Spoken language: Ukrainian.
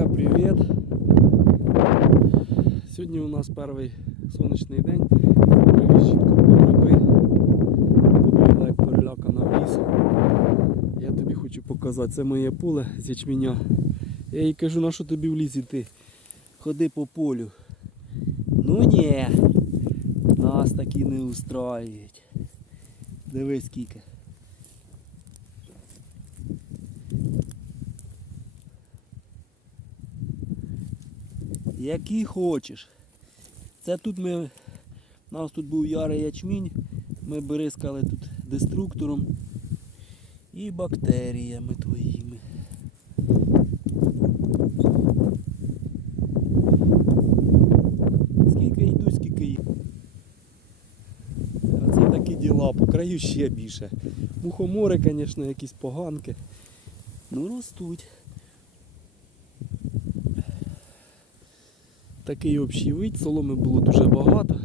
Оля, привіт! Сьогодні у нас перший сонячний день. Привіз жінку по гриби. Побігла як перелякана ліс. Я тобі хочу показати, це моє поле з ячменя. Я їй кажу, на що тобі в ліс іти? Ходи по полю. Ну ні, нас такі не устраюють. Дивись скільки. Який хочеш. Це тут ми. У нас тут був ярий ячмінь. Ми бризкали тут деструктором і бактеріями твоїми. Скільки йду, скільки їду. Оце такі діла, по краю ще більше. Мухомори, звісно, якісь поганки. Ну ростуть. Такий общий вид, соломи було дуже багато.